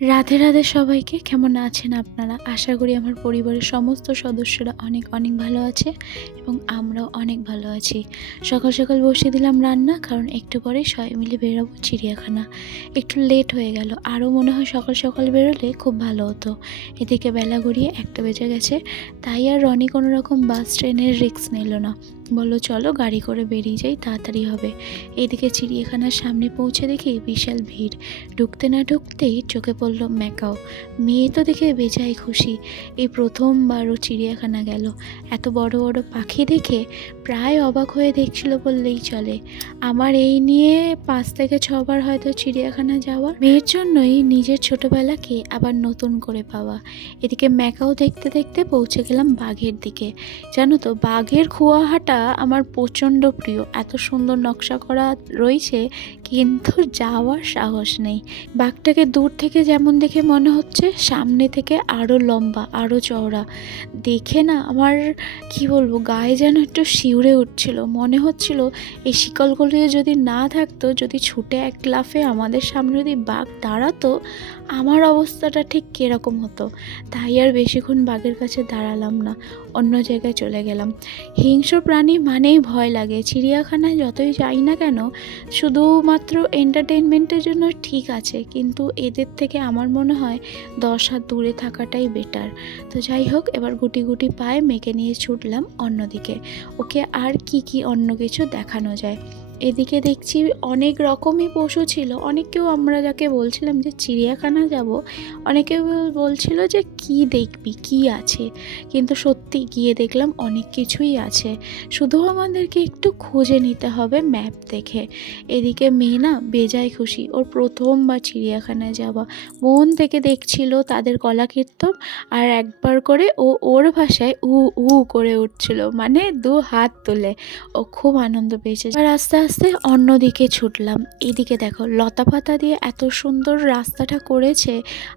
রাধে রাধে সবাইকে। কেমন আছেন আপনারা? আশা করি আমার পরিবারের সমস্ত সদস্যরা অনেক অনেক ভালো আছে এবং আমরাও অনেক ভালো আছি। সকাল সকাল বসিয়ে দিলাম রান্না, কারণ একটু পরেই সবাই মিলে বেরোবো চিড়িয়াখানা। একটু লেট হয়ে গেল, আরও মনে হয় সকাল সকাল বেরোলে খুব ভালো হতো। এদিকে বেলা গড়িয়ে 1টা বেজে গেছে, তাই আর রনি কোনো রকম বাস ট্রেনের রিস্ক নিল না, বললো চলো গাড়ি করে বেরিয়ে যাই, তাড়াতাড়ি হবে। এদিকে চিড়িয়াখানার সামনে পৌঁছে দেখি বিশাল ভিড়। ঢুকতে না ঢুকতেই চোখে পড়ল ম্যাকাও। মেয়ে তো দেখে বেজায় খুশি, এই প্রথমবার ও চিড়িয়াখানা গেল। এত বড় বড় পাখি দেখে প্রায় অবাক হয়ে দেখছিল বললেই চলে। আমার এই নিয়ে 5 থেকে 6 বার হয়তো চিড়িয়াখানা যাওয়া, মেয়ের জন্যই নিজের ছোটবেলাকে আবার নতুন করে পাওয়া। এদিকে ম্যাকাও দেখতে দেখতে পৌঁছে গেলাম বাঘের দিকে। জানো তো, বাঘের কুয়াহাটা আমার প্রচণ্ড প্রিয়। এত সুন্দর নকশা করা রয়েছে, কিন্তু যাওয়ার সাহস নেই। বাঘটাকে দূর থেকে যেমন দেখে মনে হচ্ছে, সামনে থেকে আরও লম্বা, আরও চওড়া। দেখে না আমার কি বলবো, গায়ে যেন একটু শিউরে উঠছিল। মনে হচ্ছিল এই শিকলগুলো যদি না থাকতো, যদি ছুটে এক লাফে আমাদের সামনে যদি বাঘ দাঁড়াতো, আমার অবস্থাটা ঠিক কীরকম হতো। তাই আর বেশিক্ষণ বাঘের কাছে দাঁড়ালাম না, অন্য জায়গায় চলে গেলাম। হিংস্র প্রাণী মানেই ভয় লাগে। চিড়িয়াখানায় যতই যাই না কেন, শুধুমাত্র এন্টারটেনমেন্টের জন্য ঠিক আছে, কিন্তু এদের থেকে আমার মনে হয় 10 হাত দূরে থাকাটাই বেটার। তো যাই হোক, এবার গুটি গুটি পায়ে মেয়েকে নিয়ে ছুটলাম অন্যদিকে। ওকে আর কি অন্য কিছু দেখানো যায়। এদিকে দেখছি অনেক রকমই পশু ছিল। অনেকেও, আমরা যাকে বলছিলাম যে চিড়িয়াখানা যাব, অনেকেও বলছিল যে কি দেখবি, কি আছে, কিন্তু সত্যি গিয়ে দেখলাম অনেক কিছুই আছে। শুধু আমাদেরকে একটু খুঁজে নিতে হবে ম্যাপ দেখে। এদিকে মেয়ে না বেজায় খুশি, ওর প্রথমবার চিড়িয়াখানায় যাওয়া। মন থেকে দেখছিল তাদের কলাকীর্তন, আর একবার করে ওর ভাষায় উ উ করে উঠছিল, মানে 2 হাত তুলে। ও খুব আনন্দ পেয়েছে। আর আস্তে আস্তে অন্যদিকে ছুটলাম। এদিকে দেখো, লতা পাতা দিয়ে এত সুন্দর রাস্তাটা করেছে।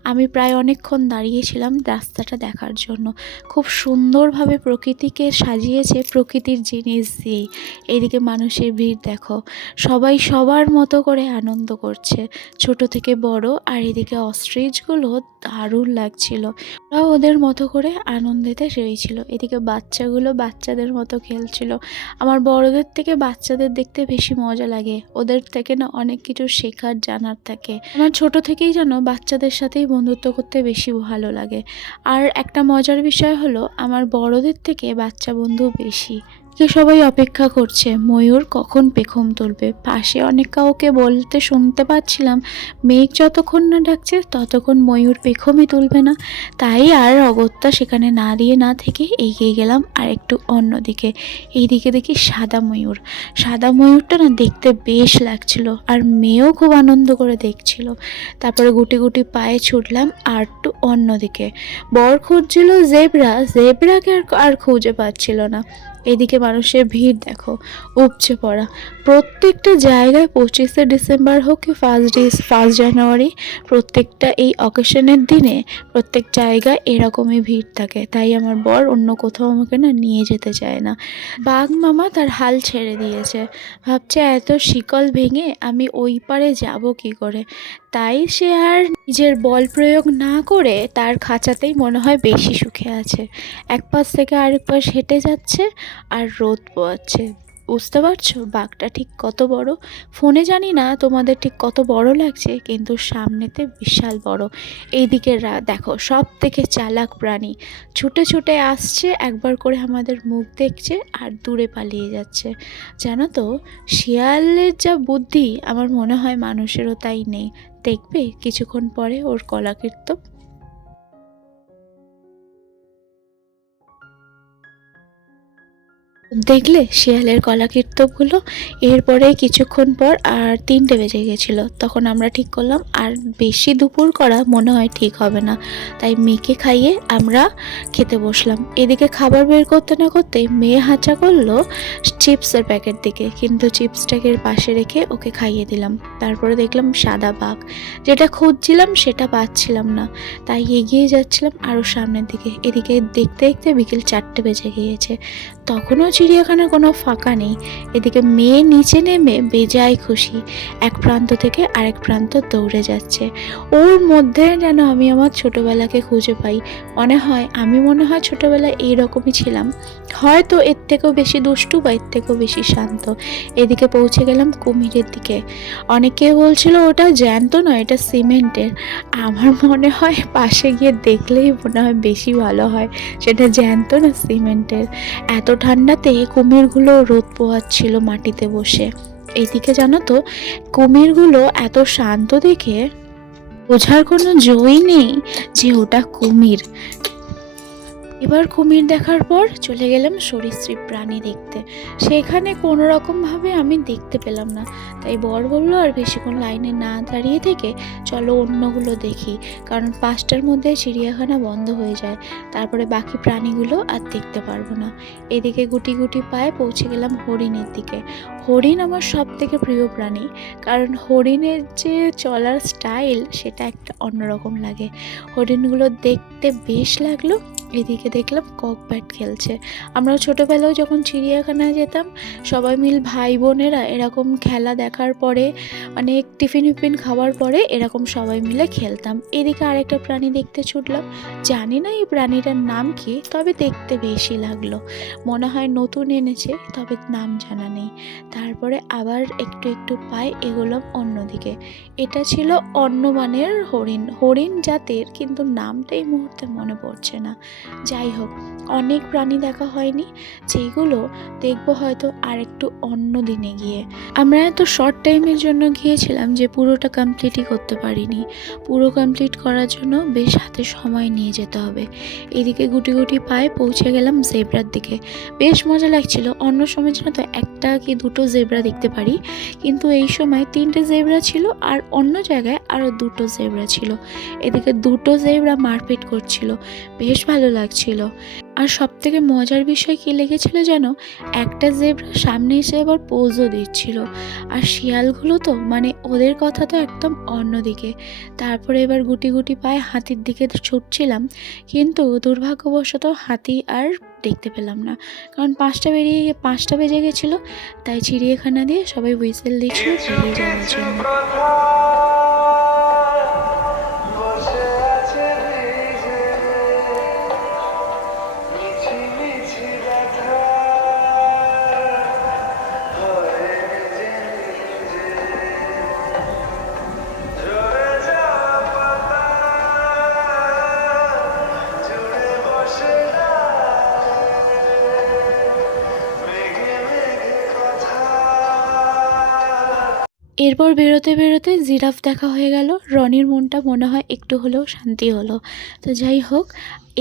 আমি প্রায় অনেকক্ষণ দাঁড়িয়েছিলাম রাস্তাটা দেখার জন্য। খুব সুন্দরভাবে প্রকৃতিকে সাজিয়েছে, প্রকৃতির জিনিস দিয়েই। এদিকে মানুষের ভিড় দেখো, সবাই সবার মতো করে আনন্দ করছে, ছোট থেকে বড়। আর এদিকে অস্ট্রিচগুলো দারুণ লাগছিল, ওরাও ওদের মতো করে আনন্দেতে রয়েছিল। এদিকে বাচ্চাগুলো বাচ্চাদের মতো খেলছিল। আমার বড়দের থেকে বাচ্চাদের দেখতে বেশি মজা লাগে, ওদের থেকে না অনেক কিছু শেখার জানার থাকে। আমার ছোট থেকেই যেন বাচ্চাদের সাথেই বন্ধুত্ব করতে বেশি ভালো লাগে। আর একটা মজার বিষয় হলো, আমার বড়দের থেকে বাচ্চা বন্ধু বেশি। সবাই অপেক্ষা করছে ময়ূর কখন পেখম তুলবে। পাশে অনেক কাউকে বলতে শুনতে পাচ্ছিলাম, মেঘ যতক্ষণ না ডাকছে ততক্ষণ ময়ূর পেখমই তুলবে না। তাই আর অগত্যা সেখানে না দিয়ে না থেকে এগিয়ে গেলাম আর একটু অন্যদিকে। এইদিকে দেখি সাদা ময়ূর। সাদা ময়ূরটা না দেখতে বেশ লাগছিল, আর মেয়েও খুব আনন্দ করে দেখছিল। তারপরে গুটি গুটি পায়ে ছুটলাম আর একটু অন্যদিকে। বর খুঁজছিল জেব্রাকে আর খুঁজে পাচ্ছিল না। এদিকে মানুষের ভিড় দেখো, উপচে পড়া। প্রত্যেকটা জায়গায় 25শে ডিসেম্বর হোক কি 1 জানুয়ারি, প্রত্যেকটা এই অকেশনের দিনে প্রত্যেক জায়গায় এরকমই ভিড় থাকে। তাই আমার বর অন্য কোথাও আমাকে না নিয়ে যেতে চায় না। বাঘ মামা তার হাল ছেড়ে দিয়েছে, ভাবছে এত শিকল ভেঙে আমি ওই পারে যাব কি করে। তাই সে আর নিজের বল প্রয়োগ না করে তার খাঁচাতেই মনে হয় বেশি সুখে আছে। এক পাশ থেকে আরেক পাশ হেঁটে যাচ্ছে আর রোদ পোয়াচ্ছে। বুঝতে পারছো বাঘটা ঠিক কত বড়? ফোনে জানি না তোমাদের ঠিক কত বড় লাগছে, কিন্তু সামনেতে বিশাল বড়। এইদিকে দেখো, সব থেকে চালাক প্রাণী ছুটে ছুটে আসছে, একবার করে আমাদের মুখ দেখছে আর দূরে পালিয়ে যাচ্ছে। জানো তো, শিয়ালের যা বুদ্ধি, আমার মনে হয় মানুষেরও তাই নেই। দেখবে কিছুক্ষণ পরে ওর কলাকীর্তন। দেখলে শিয়ালের কলাকীর্তনগুলো। এরপরে কিছুক্ষণ পর আর 3টে বেজে গেছিলো। তখন আমরা ঠিক করলাম আর বেশি দুপুর করা মনে হয় ঠিক হবে না, তাই মেয়েকে খাইয়ে আমরা খেতে বসলাম। এদিকে খাবার বের করতে না করতে মেয়ে হাঁচা করলো চিপসের প্যাকেট দিকে, কিন্তু চিপসটাকে পাশে রেখে ওকে খাইয়ে দিলাম। তারপরে দেখলাম সাদা বাঘ, যেটা খুঁজছিলাম সেটা পাচ্ছিলাম না, তাই এগিয়ে যাচ্ছিলাম আরও সামনের দিকে। এদিকে দেখতে দেখতে বিকেল 4টে বেজে গিয়েছে, তখনও চিড়িয়াখানার কোনো ফাঁকা নেই। এদিকে মেয়ে নিচে নেমে বেজায় খুশি, এক প্রান্ত থেকে আরেক প্রান্ত দৌড়ে যাচ্ছে। ওর মধ্যে যেন আমি আমার ছোটোবেলাকে খুঁজে পাই। মনে হয় ছোটোবেলায় এইরকমই ছিলাম, হয়তো এর থেকেও বেশি দুষ্টু বা এর থেকেও বেশি শান্ত। এদিকে পৌঁছে গেলাম কুমিরের দিকে। অনেকে বলছিল ওটা জ্যান্ত নয়, এটা সিমেন্টের। আমার মনে হয় পাশে গিয়ে দেখলেই মনে হয় বেশি ভালো হয়, সেটা জ্যান্ত না সিমেন্টের। এত ঠান্ডাতে কুমিরগুলো রোদ পোহাচ্ছিল মাটিতে বসে। এইদিকে জানো তো, কুমিরগুলো এত শান্ত দেখে বোঝার কোনো জোই নেই যে ওটা কুমির। এবার কুমির দেখার পর চলে গেলাম সরীসৃপ প্রাণী দেখতে। সেখানে কোনো রকমভাবে আমি দেখতে পেলাম না, তাই বর বললো আর বেশিক্ষণ লাইনে না দাঁড়িয়ে থেকে চলো অন্যগুলো দেখি, কারণ 5টার মধ্যে চিড়িয়াখানা বন্ধ হয়ে যায়, তারপরে বাকি প্রাণীগুলো আর দেখতে পারবো না। এদিকে গুটি গুটি পায়ে পৌঁছে গেলাম হরিণের দিকে। হরিণ আমার সব থেকে প্রিয় প্রাণী, কারণ হরিণের যে চলার স্টাইল সেটা একটা অন্যরকম লাগে। হরিণগুলো দেখতে বেশ লাগলো। এদিকে দেখলাম ককব্যাট খেলছে। আমরা ছোটোবেলায় যখন চিড়িয়াখানায় যেতাম, সবাই মিল ভাই বোনেরা এরকম খেলা দেখার পরে, মানে টিফিন খাওয়ার পরে এরকম সবাই মিলে খেলতাম। এদিকে আরেকটা প্রাণী দেখতে ছুটলাম, জানি না এই প্রাণীটার নাম কি, তবে দেখতে বেশি লাগলো। মনে হয় নতুন এনেছে, তবে নাম জানা নেই। তারপরে আবার একটু একটু পায়ে এগোলাম অন্যদিকে। এটা ছিল অন্য মানের হরিণ জাতের, কিন্তু নামটা এই মুহূর্তে মনে পড়ছে না। যাই হোক, অনেক প্রাণী দেখা হয়নি, যেগুলো দেখবো হয়তো আর একটু অন্য দিনে গিয়ে। আমরা এত শর্ট টাইমের জন্য গিয়েছিলাম যে পুরোটা কমপ্লিটই করতে পারিনি। পুরো কমপ্লিট করার জন্য বেশ হাতে সময় নিয়ে যেতে হবে। এদিকে গুটি গুটি পায়ে পৌঁছে গেলাম জেব্রার দিকে। বেশ মজা লাগছিল। অন্য সময় জন্য তো একটা কি দুটো জেব্রা দেখতে পারি, কিন্তু এই সময় 3টে জেব্রা ছিল, আর অন্য জায়গায় আরও 2টো জেব্রা ছিল। এদিকে 2টো জেব্রা মারপিট করছিল, বেশ ভালো লাগছিল। আর সব থেকে মজার বিষয় কী লেগেছিল যেন, একটা জেব্রা সামনে এসে আবার পোজও দিচ্ছিল। আর শিয়ালগুলো তো মানে ওদের কথা তো একদম অন্যদিকে। তারপরে এবার গুটি গুটি পায়ে হাতির দিকে ছুটছিলাম, কিন্তু দুর্ভাগ্যবশত হাতি আর দেখতে পেলাম না, কারণ 5টা বেজে গেছিলো। তাই চিড়িয়াখানা দিয়ে সবাই হুইসেল দিচ্ছিল বেরিয়ে যাওয়ার জন্য। এরপর বেরোতে বেরোতে জিরাফ দেখা হয়ে গেল। রনির মনটা মনে হয় একটু হলেও শান্তি হলো। তো যাই হোক,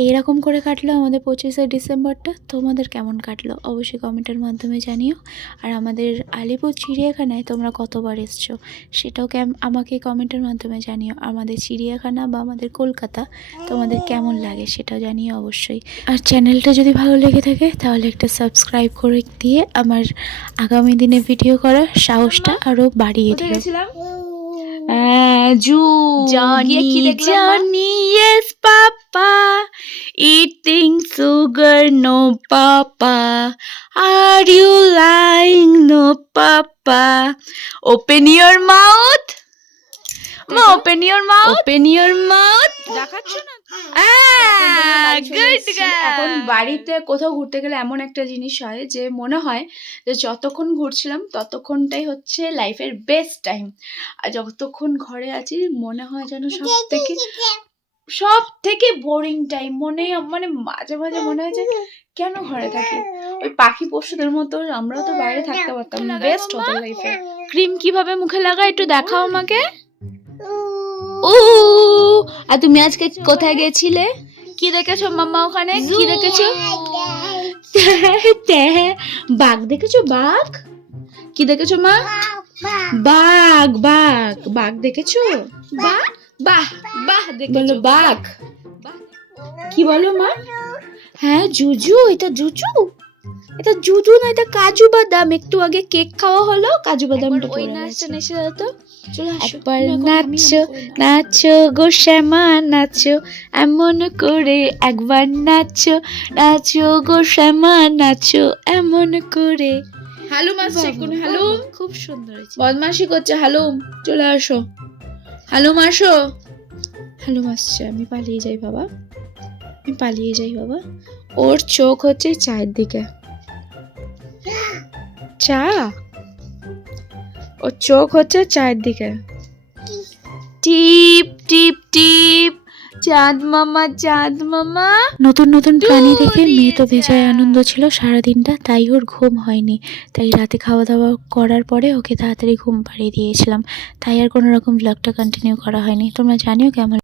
এইরকম করে কাটলো আমাদের 25শে ডিসেম্বরটা। তোমাদের কেমন কাটলো অবশ্যই কমেন্টের মাধ্যমে জানিও। আর আমাদের আলিপুর চিড়িয়াখানায় তোমরা কতবার এসছো সেটাও আমাকে কমেন্টের মাধ্যমে জানিও। আমাদের চিড়িয়াখানা বা আমাদের কলকাতা তোমাদের কেমন লাগে সেটাও জানিও অবশ্যই। আর চ্যানেলটা যদি ভালো লেগে থাকে তাহলে একটা সাবস্ক্রাইব করে দিয়ে আমার আগামী দিনে ভিডিও করার সাহসটা আরও বাড়িয়ে দিও। Johnny, yes, Papa. Eating sugar, no, Papa. Are you lying, no, Papa? Open your mouth. Ma, open your mouth. Open your mouth. দেখাচ্ছ না? Good girl. এখন বাড়িতে কোথাও ঘুরতে গেলে এমন একটা জিনিস হয় যে মনে হয় যে যতক্ষণ ঘুরছিলাম ততক্ষণটাই হচ্ছে লাইফের বেস্ট টাইম, আর যতক্ষণ ঘরে আছি মনে হয় যেন সব থেকে বোরিং টাইম। মানে মাঝে মাঝে মনে হয় যে কেন ঘরে থাকি। ওই পাখি পশুদের মতো আমরাও তো বাইরে থাকতে পারতাম, বেস্ট হতো লাইফে। ক্রিম কিভাবে মুখে লাগা একটু দেখাও আমাকে। আর তুমি আজকে কোথায় গেছিলে? কি দেখেছো মাম্মা ওখানে? কি দেখেছো? বাঘ দেখেছো? বাঘ কি দেখেছো মা? বাঘ বাঘ বাঘ দেখেছো? বাঘ বাহ বাহ দেখেছো? বাঘ কি বলো মা? হ্যাঁ জুজু, এটা জুজু। এটা জুজু না, এটা কাজু বাদাম। একটু আগে কেক খাওয়া হলো, কাজু বাদামটা ওই পড়ে নাচটা গেছে। নেচে দাও তো। চলে আসো। একবার দেখো, আমি নাচো করে নাচ। নাচো গো শ্যামা নাচো এমন করে, একবার নাচো নাচো গো শ্যামা নাচো এমন করে। হালুম আসছে কোন হালুম? খুব সুন্দর হয়েছে। বদমাশি করছে হালুম, চলে আসো। হালুম আসো। হালুম আসছে, আমি পালিয়ে যাই বাবা, আমি পালিয়ে যাই বাবা। ওর চোখ হচ্ছে চায়ের দিকে। চা, ওর চোখ হচ্ছে চায়ের দিকে। টিপ টিপ টিপ, চাঁদ মামা চাঁদ মামা। নতুন নতুন প্রাণী দেখে দূরে মেয়ে তো বেজায় যা। আনন্দ ছিল সারাদিনটা, তাই ওর ঘুম হয়নি। তাই রাতে খাওয়া দাওয়া করার পরে ওকে তাড়াতাড়ি ঘুম পাড়িয়ে দিয়েছিলাম। তাই আর কোনো রকম ব্লগটা কন্টিনিউ করা হয়নি। তোমরা জানিও কেমন